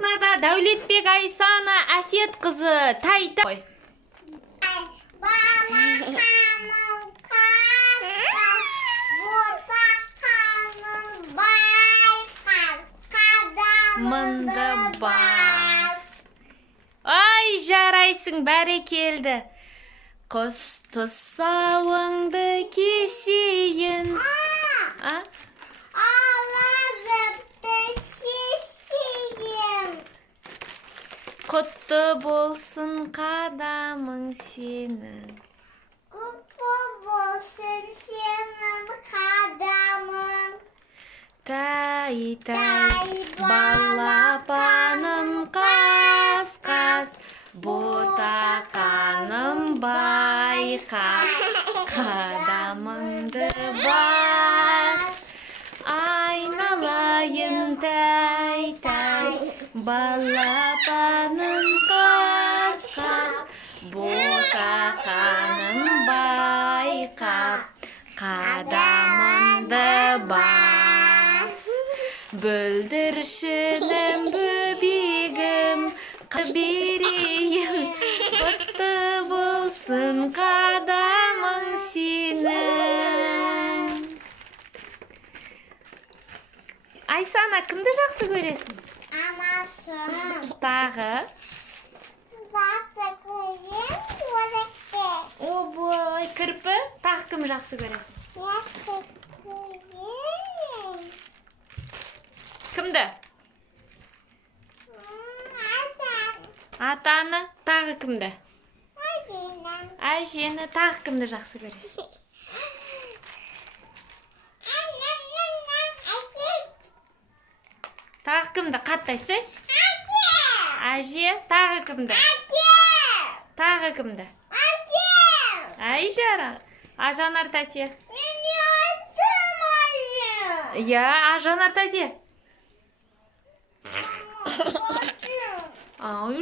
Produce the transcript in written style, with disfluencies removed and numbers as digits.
сахнада Дәулетбек Айсана Әсет қызы Тайта. Ай, жарайсың, бәрекелді. Құс тұсауыңды кесейін. Құтты болсын қадамың сенің. Құтты болсын сенің қадамың. Тай-тай, балапаным қас-қас, ботақаным байқас, қадамыңды бас. Айналайын тай-тай, балапаным қас-қас, ботақаным байқап, қадамыңды бас. Бүлдіршінім бөбегім, қыберейін, құтты болсын қадамың сенің. Айсана, кімді жақсы көресің? Анасын. Тағы? Жақсы көрем, одақты. Обой, кірпі? Тағы кім жақсы көресің? Жақсы көрем. Кімді? Атаны, тағы кімді? Әжені, тағы кімді жақсы көресің? Тағы кімді? Қатты айтсай? Әже, тағы кімді? Тағы кімді? Әй, жара. Ажанар тәте. Мені айтамайын. Я, Ажанар тәте. Ай,